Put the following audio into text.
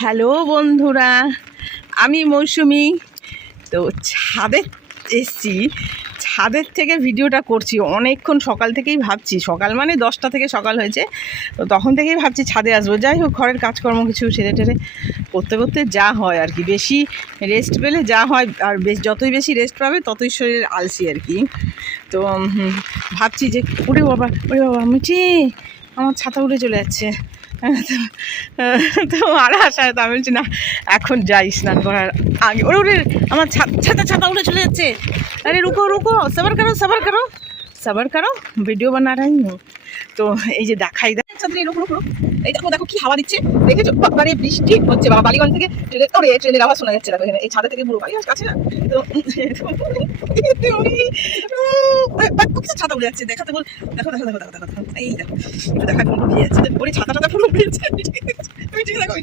Hello বন্ধুরা, আমি মৌসুমি। তো ছাদে এসছি, ছাদের থেকে ভিডিওটা করছি। অনেকক্ষণ সকাল থেকেই ভাবছি, সকাল মানে 10টা থেকে সকাল হয়েছে, তো তখন থেকেই ভাবছি ছাদে আসবো। যাই হোক, ঘরের কাজকর্ম কিছু সেরে টেরে করতে করতে যা হয় আর কি, বেশি রেস্ট পেলে যা হয়, আর যতই বেশি রেস্ট পাবে ততই শরীর আলসি আর কি। তো ভাবছি যে ওরে বাবা মিঠি, আমার ছাতা উড়ে চলে যাচ্ছে। তো আর আসায় তো আমি বলছি না, এখন যাই স্নান করার আগে। ওরে ওরে আমার ছাতা উড়ে চলে যাচ্ছে। আরে রুকো রুকো, সবার করো, ভিডিও বানা রাই হूँ। তো এই যে দেখাই এই দেখো দেখো কি হাওয়া দিচ্ছে, দেখেছো? বাবারে বৃষ্টি হচ্ছে বাবা। বালিগঞ্জ থেকে ট্রেনের আওয়াজ শোনা যাচ্ছে। দেখো এই ছাদা থেকে পুরো বালিগঞ্জ কাছে না, তো ছাতা উড়ে যাচ্ছে। দেখাতে বল, দেখো এই দেখো একটু দেখা পুরো ভিজে যাচ্ছে। ওরে ছাতাটা পুরো ভিজে যাচ্ছে।